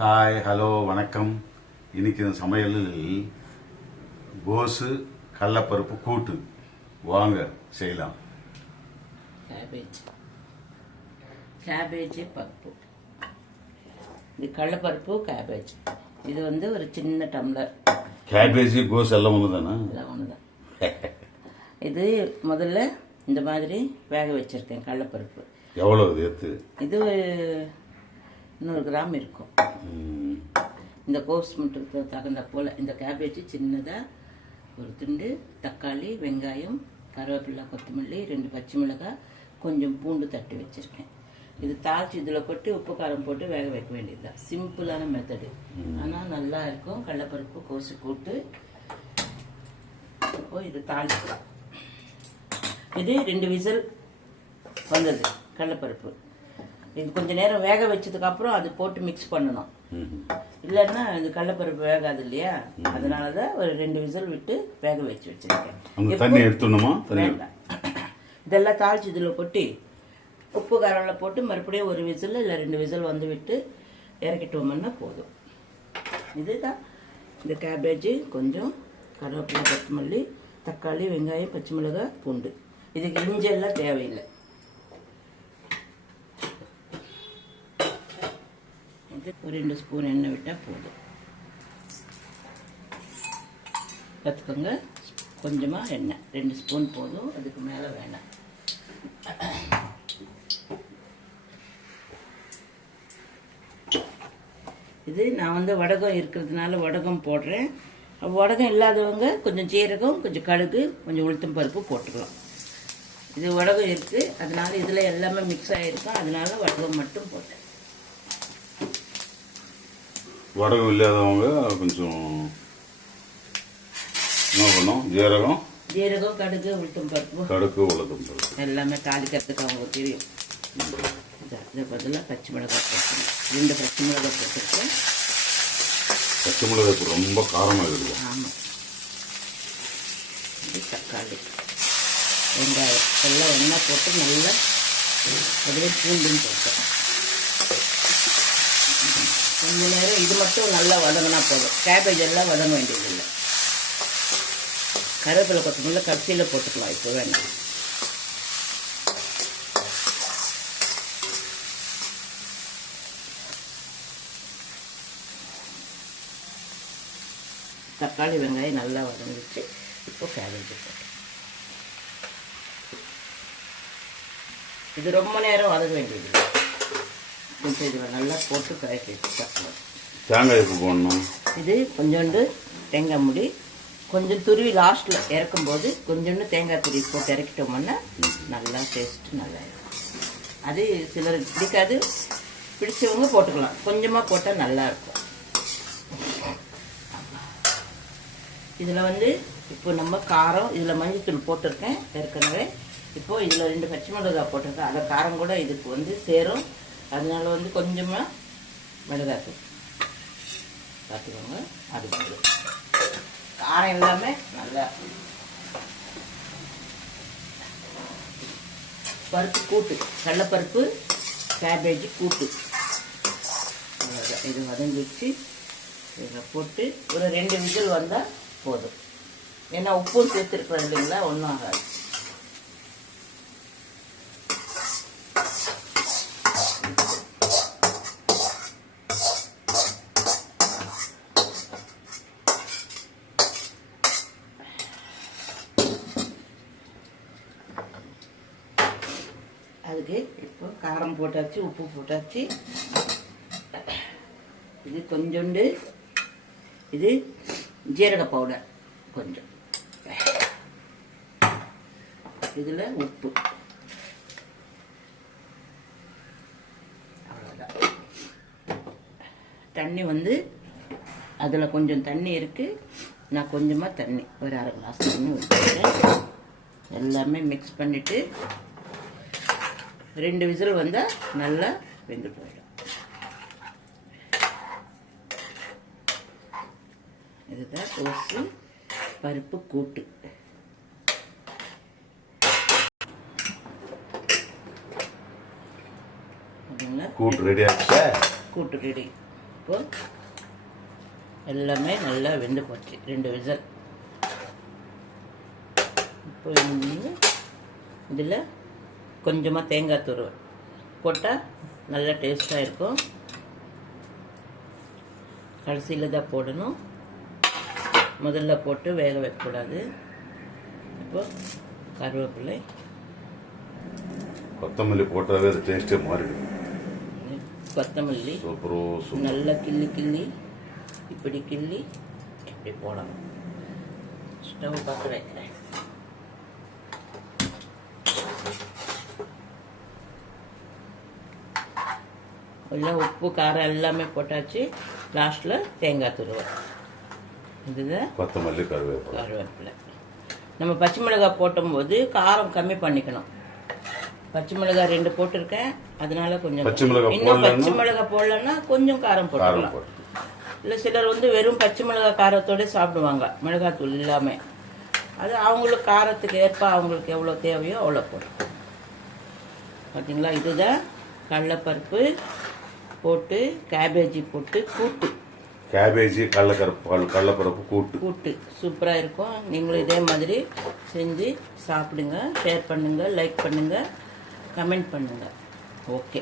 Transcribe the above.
Hi hello வணக்கம். இன்னைக்கு இந்த சமையலில் கோஸு கடலப்பருப்பு கூட்டு வாங்க செய்யலாம். கேபேஜ் பருப்பு, இது கடலப்பருப்பு கேபேஜ். இது வந்து ஒரு சின்ன டம்ளர். கேபேஜ் கோஸ் எல்லாம் ஒன்று தானே? எல்லாம் ஒன்று தான். இது முதல்ல இந்த மாதிரி வேக வச்சிருக்கேன் கடலப்பருப்பு. எவ்வளோ எடுத்து? இது 100 கிராம் இருக்கும். இந்த கோஸ் மட்டும் தகுந்த போல். இந்த கேபேஜ் சின்னதாக ஒரு துண்டு, தக்காளி, வெங்காயம், கருவேப்பிலை, கொத்தமல்லி, 2 பச்சை மிளகாய், கொஞ்சம் பூண்டு தட்டி வச்சுருக்கேன். இது தாளித்து இதில் கொட்டி உப்பு காரம் போட்டு வேக வைக்க வேண்டியதுதான். சிம்பிளான மெத்தடு, ஆனால் நல்லா இருக்கும். கடலப்பருப்பு கோஸு கூட்டு. இப்போ இது தாளிக்கலாம். இது 2 விசில் வந்தது கடலப்பருப்பு. இது கொஞ்சம் நேரம் வேக வச்சதுக்கு அப்புறம் அது போட்டு மிக்ஸ் பண்ணணும். இல்லைன்னா இது கடலப்பருப்பு வேகாது இல்லையா, அதனாலதான் ஒரு 2 விசில் விட்டு வேக வச்சு வச்சிருக்கேன். தண்ணி எடுத்துணுமா? வேண்டாம். இதெல்லாம் தாளிச்சு இதுல கொட்டி உப்பு காரம்ல போட்டு மறுபடியும் ஒரு விசில் இல்லை 2 விசில் வந்து விட்டு இறக்கிட்டோம்னா போதும். இதுதான் இந்த கேபேஜ், கொஞ்சம் கருவேப்பிலை, கொத்தமல்லி, தக்காளி, வெங்காயம், பச்சை மிளகாய், பூண்டு. இதுக்கு இஞ்செல்லாம் தேவையில்லை. ஒரு 2 ஸ்பூன் எண்ணெய் விட்டால் போதும். பார்த்துக்கோங்க, கொஞ்சமாக எண்ணெய், 2 ஸ்பூன் போதும், அதுக்கு மேலே வேணாம். இது நான் வந்து வடகம் இருக்கிறதுனால வடகம் போடுறேன். வடகம் இல்லாதவங்க கொஞ்சம் ஜீரகம், கொஞ்சம் கடுகு, கொஞ்சம் உளுத்தம் பருப்பு போட்டுக்கலாம். இது வடகம் இருக்குது, அதனால இதில் எல்லாமே மிக்ஸ் ஆகிருக்கும், அதனால வடகம் மட்டும் போட்டேன். வடகம் இல்லாதவங்க கொஞ்சம் என்ன பண்ணும்? ஜீரகம், கடுகு, உளுத்தம் பருப்பு, எல்லாமே தாளிக்கிறதுக்கு அவங்க தெரியும். இதை பதிலாக பச்சை மிளகாய் போட்டுருக்கேன். 2 பச்சை மிளகாய் போட்டுருக்கேன். பச்சை மிளகாய் ரொம்ப காரமாக இருக்குது. ஆமாம். இது தக்காளி, வெங்காயம் எல்லாம் ஒன்றா போட்டு நல்லா அதுவே பூண்டும் போட்டேன். கொஞ்ச நேரம் இது மட்டும் நல்லா வதங்கினா போதும். கேபேஜ் எல்லாம் வதங்க வேண்டியதில்லை. கருவேப்பிலை, கொத்தமல்லி கடைசியில் போட்டுக்கலாம், இப்போ வேண்டாம். தக்காளி, வெங்காயம் நல்லா வதங்கிச்சு. இப்போ கேபேஜ் போட்டு இது ரொம்ப நேரம் வதங்க வேண்டியதில்லை. கொஞ்சம் இதில் நல்லா போட்டு கலக்கி வச்சுக்கலாம். தேங்காய் எப்போ போடணும்? இது கொஞ்சோண்டு தேங்காய் முடி, கொஞ்சம் துருவி லாஸ்ட்டில் இறக்கும்போது கொஞ்சோண்டு தேங்காய் துருவி போட்டு இறக்கிட்டோம்னா நல்லா டேஸ்ட்டு நல்லா இருக்கும். அது சிலருக்கு பிடிக்காது, பிடிச்சவங்க போட்டுக்கலாம். கொஞ்சமாக போட்டால் நல்லாயிருக்கும். இதில் வந்து இப்போ நம்ம காரம், இதில் மஞ்சத்தூள் போட்டிருக்கேன் ஏற்கனவே. இப்போது இதில் 2 பச்சை மிளகாய் போட்டிருக்கேன். அந்த காரம் கூட இதுக்கு வந்து சேரும். அதனால வந்து கொஞ்சமாக மிளகாத்தூள் பார்த்துக்கோங்க. அது காரம் எல்லாமே நல்லா. பருப்பு கூட்டு, கடலப்பருப்பு கேபேஜ் கூட்டு. இது வதங்கி வச்சு இதில் போட்டு ஒரு 2 விசில் வந்தால் போதும். ஏன்னா உப்பும் சேர்த்துருக்குறோம் இல்லைங்களா, ஒன்றும் ஆகாது. அதுக்கு இப்போ காரம் போட்டாச்சு, உப்பு போட்டாச்சு. இது கொஞ்சோண்டு இது ஜீரக பவுடர் கொஞ்சம், இதில் உப்பு, அவ்வளோதான். தண்ணி வந்து அதில் கொஞ்சம் தண்ணி இருக்குது. நான் கொஞ்சமாக தண்ணி, ஒரு 1/2 கிளாஸ் தண்ணி ஊற்றிக்கிறேன். எல்லாமே மிக்ஸ் பண்ணிவிட்டு 2 விசில் வந்தால் நல்லா வெந்து போயிடும். இதுதான் கோஸு பருப்பு கூட்டு. கூட்டு ரெடி ஆச்சு. கூட்டு ரெடி. இப்போ எல்லாமே நல்லா வெந்து போச்சு, 2 விசில். இப்போ இதில் கொஞ்சமாக தேங்காய் துருவல் போட்டால் நல்லா டேஸ்ட்டாக இருக்கும். கடைசியில் தான் போடணும், முதல்ல போட்டு வேக வைக்கக்கூடாது. இப்போ கருவேப்பிலை, கொத்தமல்லி போட்டாவே அது டேஸ்ட்டே மாறிடும். கொத்தமல்லி நல்லா கிள்ளி இப்படி கிள்ளி இப்படி போடணும். ஸ்டவ் பற்ற வைக்கிறேன். எல்லாம் உப்பு காரம் எல்லாமே போட்டாச்சு. லாஸ்ட்டில் தேங்காய் துருவல், இதுதான் கொத்தமல்லி கருவேப்பிலை. நம்ம பச்சை மிளகாய் போட்டும்போது காரம் கம்மி பண்ணிக்கணும். பச்சை மிளகாய் 2 போட்டிருக்கேன், அதனால கொஞ்சம் இன்னும் பச்சை மிளகாய் போடலன்னா கொஞ்சம் காரம் போட்டுக்கலாம். இல்லை சிலர் வந்து வெறும் பச்சை மிளகாய் காரத்தோடு சாப்பிடுவாங்க, மிளகாத்தூள் இல்லாமல். அது அவங்களுக்கு காரத்துக்கு ஏற்ப அவங்களுக்கு எவ்வளோ தேவையோ அவ்வளோ போடும். பார்த்தீங்களா, இதுதான் கடலைப்பருப்பு போட்டு கேபேஜி போட்டு கூட்டு. கேபேஜி கடலைப்பருப்பு கூட்டு சூப்பராக இருக்கும். நீங்களும் இதே மாதிரி செஞ்சு சாப்பிடுங்க. ஷேர் பண்ணுங்கள், லைக் பண்ணுங்கள், கமெண்ட் பண்ணுங்கள். ஓகே.